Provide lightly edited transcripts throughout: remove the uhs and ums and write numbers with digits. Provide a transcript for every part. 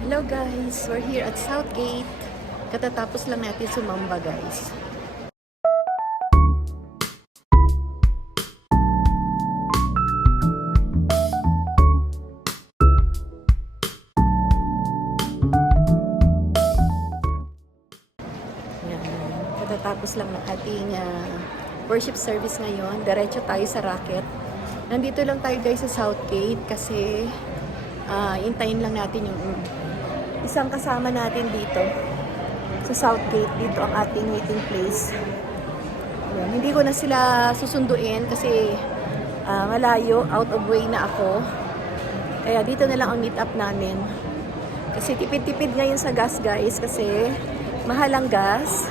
Hello guys, we're here at Southgate. Katatapos lang natin sumamba guys. Yan. Katatapos lang ng ating worship service ngayon. Diretso tayo sa Rocket. Nandito lang tayo guys sa Southgate kasi intayin lang natin yung isang kasama natin dito sa Southgate. Dito ang ating meeting place. Yan. Hindi ko na sila susunduin kasi malayo, out of way na ako. Kaya dito na lang ang meet up namin. Kasi tipid-tipid ngayon sa gas guys kasi mahal ang gas.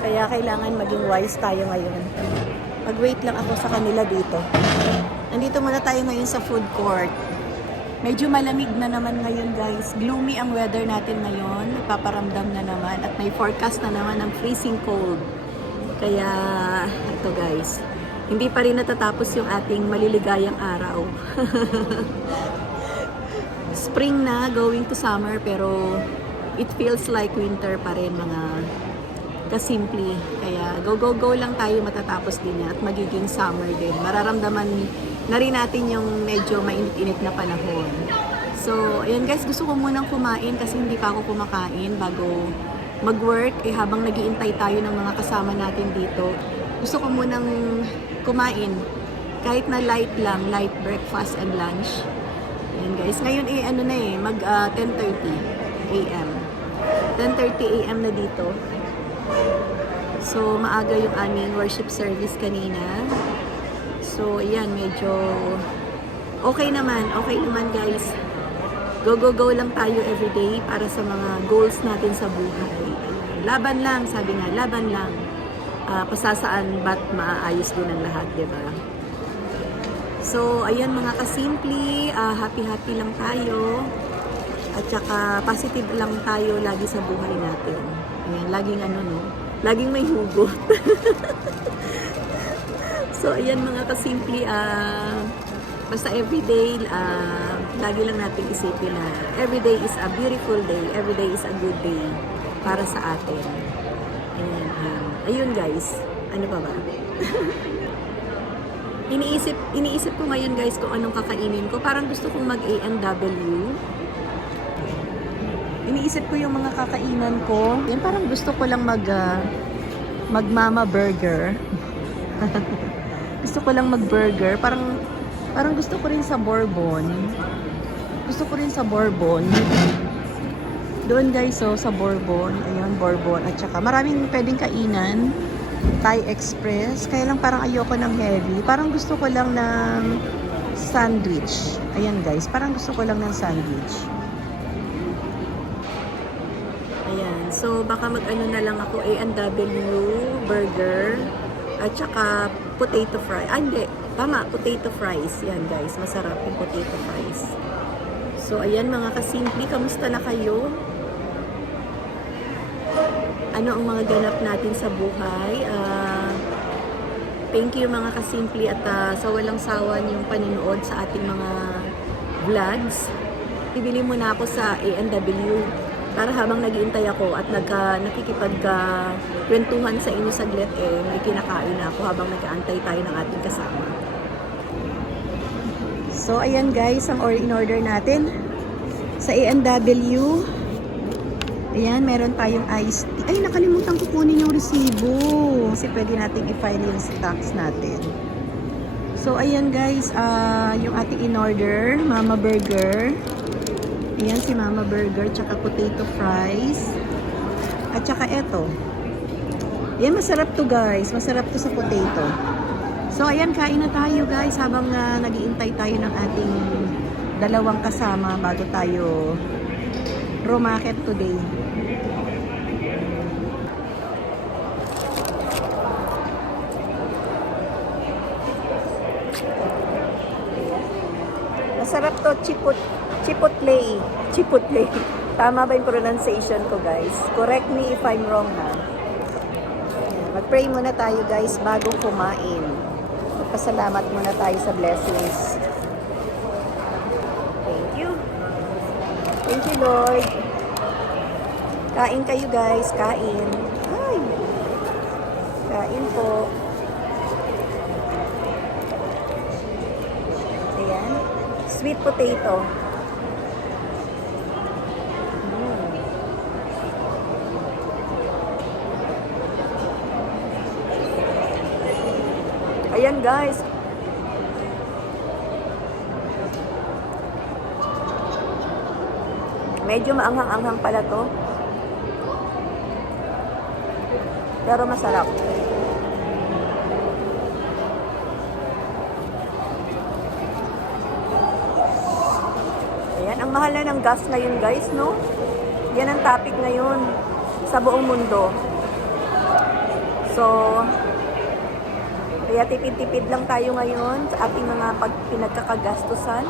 Kaya kailangan maging wise tayo ngayon. Mag-wait lang ako sa kanila dito. Nandito muna tayo ngayon sa food court. Medyo malamig na naman ngayon guys. Gloomy ang weather natin ngayon. Nagpaparamdam na naman. At may forecast na naman ng freezing cold. Kaya ito guys. Hindi pa rin natatapos yung ating maliligayang araw. Spring na, going to summer. Pero it feels like winter pa rin mga kasimple. Kaya go lang tayo, matatapos din at magiging summer din. Mararamdaman na rin natin yung medyo mainit-init na panahon. So, ayan guys, gusto ko munang kumain kasi hindi pa ako kumakain bago mag-work. Habang nag-iintay tayo ng mga kasama natin dito, gusto ko munang kumain. Kahit na light lang, light breakfast and lunch. Ayan guys, ngayon mag 10:30 a.m. 10:30 a.m. na dito. So, maaga yung aming worship service kanina. So, ayan, medyo okay naman guys. Go lang tayo everyday para sa mga goals natin sa buhay. Laban lang, sabi nga, laban lang. Pasasaan ba't maaayos din ang lahat, diba? So, ayan mga kasimple, happy lang tayo. At saka positive lang tayo lagi sa buhay natin. Ayan, laging laging may hugot. So, ayan mga kasimple, basta everyday, lagi lang natin isipin na everyday is a beautiful day, everyday is a good day para sa atin. Ayan, ayun guys, ano pa ba? Iniisip ko ngayon guys kung anong kakainin ko. Parang gusto kong mag-A&W. Iniisip ko yung mga kakainan ko. Yan, parang gusto ko lang mag mama burger. Gusto ko lang mag-burger. Parang gusto ko rin sa Bourbon. Gusto ko rin sa Bourbon. Doon guys, sa Bourbon. Ayun, Bourbon. At saka maraming pwedeng kainan. Thai Express. Kaya lang parang ayoko ng heavy. Parang gusto ko lang ng sandwich. Ayan guys, parang gusto ko lang ng sandwich. Ayan. So, baka mag-ano na lang ako, A&W, burger, at saka potato fry. Hindi. Tama, potato fries. Yan guys, masarap yung potato fries. So, ayan mga kasimple, kamusta na kayo? Ano ang mga ganap natin sa buhay? Thank you mga kasimple at sa walang sawa niyong panonood sa ating mga vlogs. Ibili muna ako sa A&W para habang nag-iintay ako at nakikipag-kwentuhan sa inyo saglit, may kinakain na ako habang nag-aantay tayo ng ating kasama. So, ayan guys, ang in-order natin sa A&W. Ayan, meron tayong iced tea. Ay, nakalimutan ko kunin yung resibo. Kasi pwede nating i-file yung tax natin. So, ayan guys, yung ating in-order, Mama Burger. Ayan si Mama Burger, tsaka potato fries. At tsaka eto. Ayan, masarap to guys. Masarap to sa potato. So, ayan, kain na tayo guys habang nag-iintay tayo ng ating dalawang kasama bago tayo rumakit today. Masarap to, Chipotle. Tama ba yung pronunciation ko guys? Correct me if I'm wrong ha. Mag-pray muna tayo guys bago kumain. Magpasalamat muna tayo sa blessings. Thank you. Thank you, Lord. Kain kayo, guys. Kain. Ay. Kain po. Ayan. Sweet potato. Ayan, guys. Medyo maanghang-anghang pala to. Pero masarap. Ayan, ang mahal na ng gas ngayon, guys, no? Yan ang topic ngayon sa buong mundo. So, kaya tipid-tipid lang tayo ngayon sa ating mga pinagkakagastusan.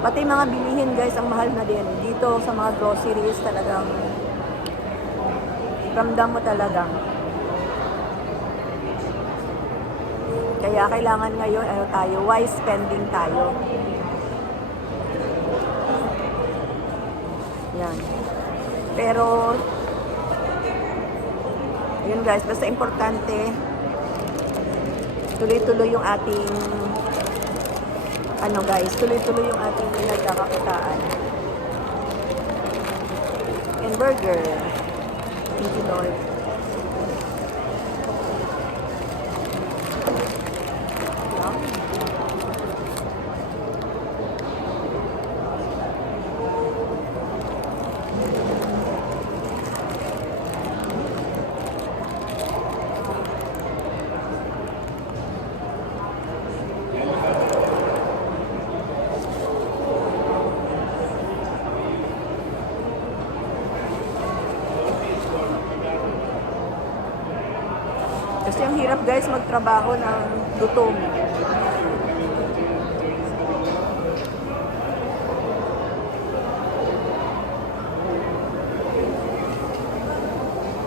Pati mga bilihin, guys, ang mahal na din. Dito sa mga groceries talagang ramdam mo talaga. Kaya kailangan ngayon, wise spending tayo. Yan. Pero, yun guys, basta importante, tuloy-tuloy yung ating tuloy-tuloy yung ating pinagkakakitaan. And burger. Thank you, Lord. Kasi ang hirap, guys, magtrabaho ng gutom.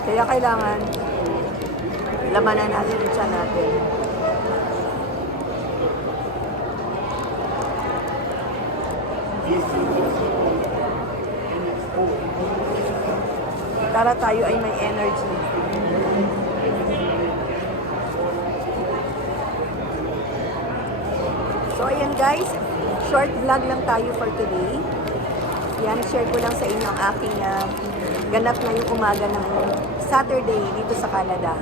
Kaya kailangan lamanan natin yung tiyan natin. Para tayo ay may energy. So, ayan guys, short vlog lang tayo for today. Yan, share ko lang sa inyo ang aking ganap ngayong umaga ng Saturday dito sa Canada.